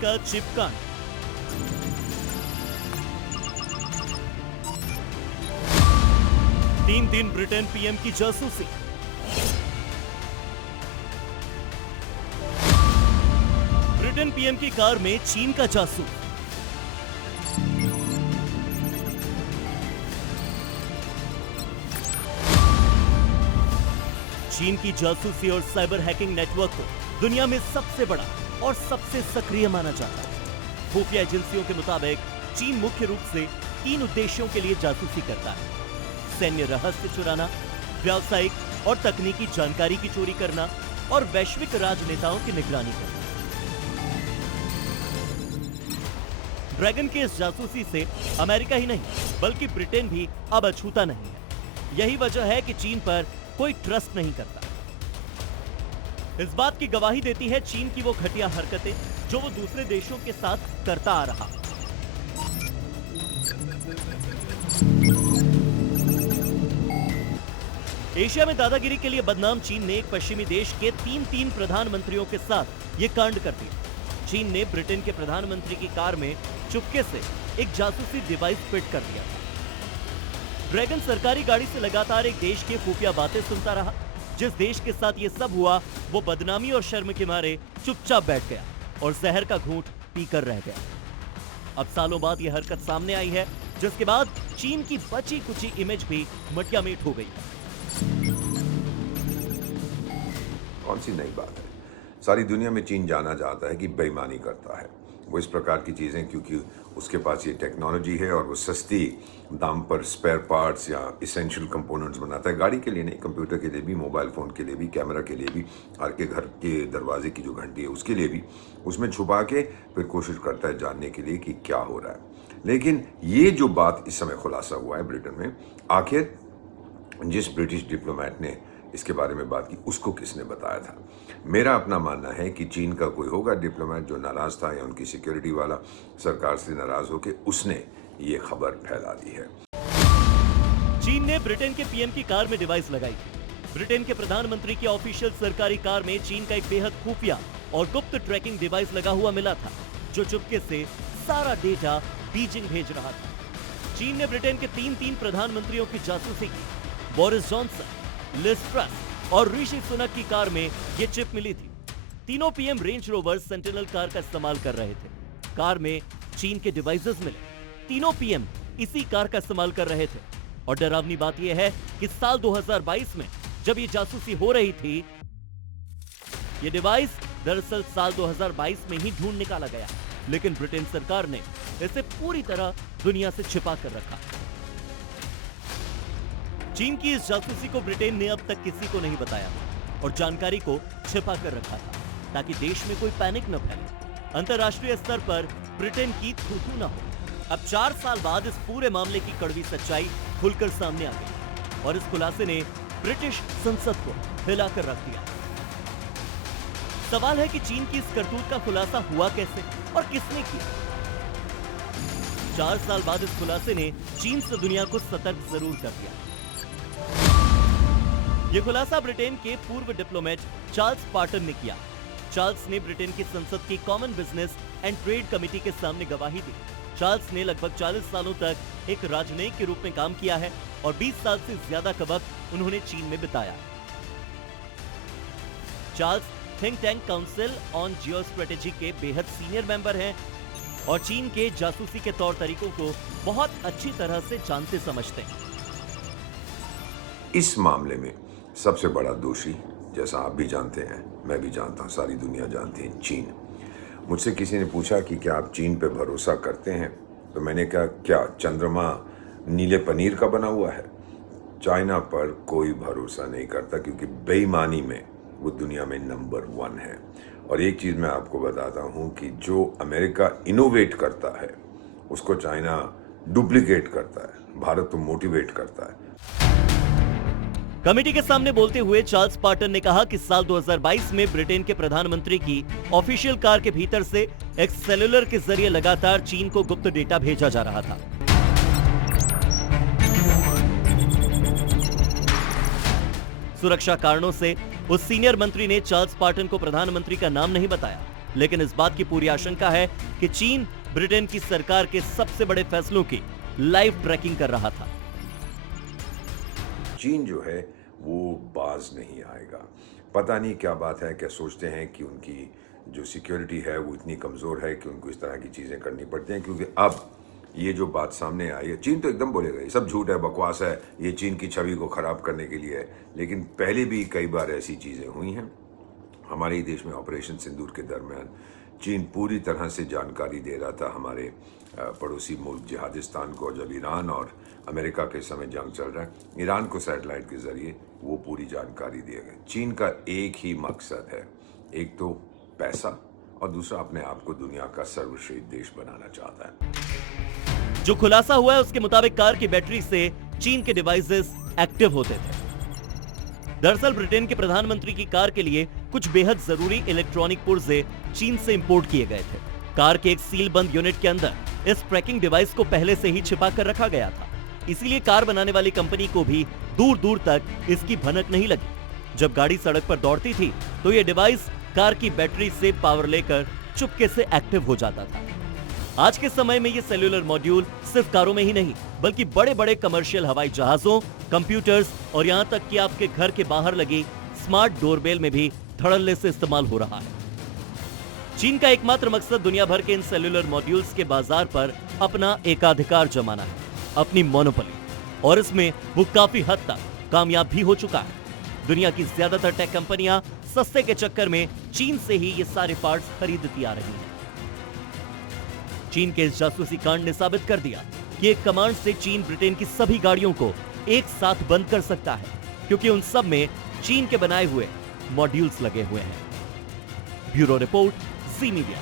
का चिप कांड। तीन दिन ब्रिटेन पीएम की जासूसी। ब्रिटेन पीएम की कार में चीन का जासूस। चीन की जासूसी और साइबर हैकिंग नेटवर्क को दुनिया में सबसे बड़ा और सबसे सक्रिय माना जाता है। खुफिया एजेंसियों के मुताबिक चीन मुख्य रूप से 3 उद्देश्यों के लिए जासूसी करता है: सैन्य रहस्य चुराना, व्यावसायिक और तकनीकी जानकारी की चोरी करना और वैश्विक राजनेताओं की निगरानी करना। ड्रैगन के इस जासूसी से अमेरिका ही नहीं बल्कि ब्रिटेन भी अब अछूता नहीं है। यही वजह है कि चीन पर कोई ट्रस्ट नहीं करता। इस बात की गवाही देती है चीन की वो घटिया हरकतें जो वो दूसरे देशों के साथ करता आ रहा। एशिया में दादागिरी के लिए बदनाम चीन ने एक पश्चिमी देश के 3 प्रधानमंत्रियों के साथ ये कांड कर दिया। चीन ने ब्रिटेन के प्रधानमंत्री की कार में चुपके से एक जासूसी डिवाइस फिट कर दिया था। ड्रैगन सरकारी गाड़ी से लगातार एक देश की खुफिया बातें सुनता रहा। जिस देश के साथ ये सब हुआ वो बदनामी और शर्म के मारे चुपचाप बैठ गया और जहर का घूंट पीकर रह गया। अब सालों बाद ये हरकत सामने आई है, जिसके बाद चीन की बची कुची इमेज भी मटिया मेट हो गई। कौन सी नई बात है? सारी दुनिया में चीन जाना जाता है कि बेईमानी करता है। वो इस प्रकार की चीजें, क्योंकि उसके पास ये टेक्नोलॉजी है और वो सस्ती दाम पर स्पेयर पार्ट्स या इसेंशियल कंपोनेंट्स बनाता है। गाड़ी के लिए नहीं, कंप्यूटर के लिए भी, मोबाइल फ़ोन के लिए भी, कैमरा के लिए भी, हर के घर के दरवाजे की जो घंटी है उसके लिए भी, उसमें छुपा के फिर कोशिश करता है जानने के लिए कि क्या हो रहा है। लेकिन ये जो बात इस समय खुलासा हुआ है ब्रिटेन में, आखिर जिस ब्रिटिश डिप्लोमेट ने इसके बारे में बात की उसको किसने बताया था? मेरा अपना मानना है कि चीन का कोई होगा डिप्लोमेट जो नाराज था, या उनकी सिक्योरिटी वाला सरकार से नाराज होकर उसने ये खबर फैला दी है। चीन ने ब्रिटेन के पीएम की कार में डिवाइस लगाई थी। ब्रिटेन के प्रधानमंत्री की ऑफिशियल सरकारी कार में चीन का एक बेहद खुफिया और गुप्त ट्रैकिंग डिवाइस लगा हुआ मिला था, जो चुपके से सारा डेटा बीजिंग भेज रहा था। चीन ने ब्रिटेन के 3 प्रधानमंत्रियों की जासूसी की। बोरिस जॉनसन, लिज ट्रस और ऋषि सुनक की कार में ये चिप मिली थी। तीनों PM range rover sentinel car का इस्तेमाल कर रहे थे। कार में चीन के डिवाइसेस मिले। तीनों पीएम इसी कार का इस्तेमाल कर रहे थे। और डरावनी बात यह है कि साल 2022 में जब ये जासूसी हो रही थी, ये डिवाइस दरअसल साल 2022 में ही ढूंढ निकाला गया, लेकिन ब्रिटेन सरकार ने इसे पूरी तरह दुनिया से छिपा कर रखा। चीन की इस जासूसी को ब्रिटेन ने अब तक किसी को नहीं बताया और जानकारी को छिपा कर रखा था, ताकि देश में कोई पैनिक न फैले, अंतर्राष्ट्रीय स्तर पर ब्रिटेन की थू-थू न हो। अब 4 साल बाद इस पूरे मामले की कड़वी सच्चाई खुलकर सामने आ गई और इस खुलासे ने ब्रिटिश संसद को हिलाकर रख दिया। सवाल है कि चीन की इस करतूत का खुलासा हुआ कैसे और किसने किया? 4 साल बाद इस खुलासे ने चीन से दुनिया को सतर्क जरूर कर दिया। यह खुलासा ब्रिटेन के पूर्व डिप्लोमेट चार्ल्स पार्टन ने किया। चार्ल्स ने ब्रिटेन की संसद की common business and trade committee के सामने गवाही दी। चार्ल्स ने लगभग 40 सालों तक एक राजनयिक के रूप में काम किया है और 20 साल से ज्यादा का वक्त उन्होंने चीन में बिताया। Charles think tank council on Jio strategy के बेहद सीनियर मेंबर हैं और चीन के जासूसी के तौर तरीकों को बहुत अच्छी तरह से जानते समझते हैं। इस मामले में सबसे बड़ा दोषी, जैसा आप भी जानते हैं, मैं भी जानता हूं, सारी दुनिया जानती है, चीन। मुझसे किसी ने पूछा कि क्या आप चीन पे भरोसा करते हैं, तो मैंने कहा क्या चंद्रमा नीले पनीर का बना हुआ है? चाइना पर कोई भरोसा नहीं करता, क्योंकि बेईमानी में वो दुनिया में नंबर 1 है। और एक चीज़ मैं आपको बताता हूँ कि जो अमेरिका इनोवेट करता है उसको चाइना डुप्लीकेट करता है, भारत तो मोटिवेट करता है। कमेटी के सामने बोलते हुए चार्ल्स पार्टन ने कहा कि साल 2022 में ब्रिटेन के प्रधानमंत्री की ऑफिशियल कार के भीतर से एक सेलुलर के जरिए लगातार चीन को गुप्त डेटा भेजा जा रहा था। सुरक्षा कारणों से उस सीनियर मंत्री ने चार्ल्स पार्टन को प्रधानमंत्री का नाम नहीं बताया। लेकिन इस बात की पूरी आशंका है कि चीन ब्रिटेन की सरकार के सबसे बड़े फैसलों की लाइव ट्रैकिंग कर रहा था। चीन जो है वो बाज नहीं आएगा। पता नहीं क्या बात है, क्या सोचते हैं कि उनकी जो सिक्योरिटी है वो इतनी कमज़ोर है कि उनको इस तरह की चीज़ें करनी पड़ती हैं, क्योंकि अब ये जो बात सामने आई है, चीन तो एकदम बोलेगा ये सब झूठ है, बकवास है, ये चीन की छवि को ख़राब करने के लिए है। लेकिन पहले भी कई बार ऐसी चीज़ें हुई हैं। हमारे ही देश में ऑपरेशन सिंदूर के दरमियान चीन पूरी तरह से जानकारी दे रहा था हमारे पड़ोसी मुल्क जिहादिस्तान को। जब ईरान और अमेरिका के समय जंग चल रहा है, ईरान को सैटेलाइट के ज़रिए वो पूरी जानकारी दिए गए। चीन का एक ही मकसद है, एक तो पैसा और दूसरा अपने आप को दुनिया का सर्वश्रेष्ठ देश बनाना चाहता है। जो खुलासा हुआ है उसके मुताबिक कार की बैटरी से चीन के डिवाइसेस एक्टिव होते थे। दरअसल ब्रिटेन के प्रधानमंत्री की कार के लिए कुछ बेहद जरूरी इलेक्ट्रॉनिक पुर्जे चीन से इंपोर्ट किए गए थे। कार के एक सील बंद यूनिट के अंदर इस ट्रैकिंग डिवाइस को पहले से ही छिपा कर रखा गया था। इसीलिए कार बनाने वाली कंपनी को भी दूर दूर तक इसकी भनक नहीं लगी। जब गाड़ी सड़क पर दौड़ती थी तो ये डिवाइस कार की बैटरी से पावर लेकर चुपके से एक्टिव हो जाता था। आज के समय में ये सेल्यूलर मॉड्यूल सिर्फ कारों में ही नहीं बल्कि बड़े बड़े कमर्शियल हवाई जहाजों, कंप्यूटर्स और यहाँ तक कि आपके घर के बाहर लगी स्मार्ट डोरबेल में भी धड़ल्ले से इस्तेमाल हो रहा है। चीन का एकमात्र मकसद दुनिया भर के इन सेल्यूलर मॉड्यूल्स के बाजार पर अपना एकाधिकार जमाना है, अपनी मोनोपोली, और इसमें वो काफी हद तक कामयाब भी हो चुका है। दुनिया की ज्यादातर टेक कंपनियां सस्ते के चक्कर में चीन से ही ये सारे पार्ट्स खरीदती आ रही हैं। चीन के इस जासूसी कांड ने साबित कर दिया कि एक कमांड से चीन ब्रिटेन की सभी गाड़ियों को एक साथ बंद कर सकता है, क्योंकि उन सब में चीन के बनाए हुए मॉड्यूल्स लगे हुए हैं। ब्यूरो रिपोर्ट, ज़ी मीडिया।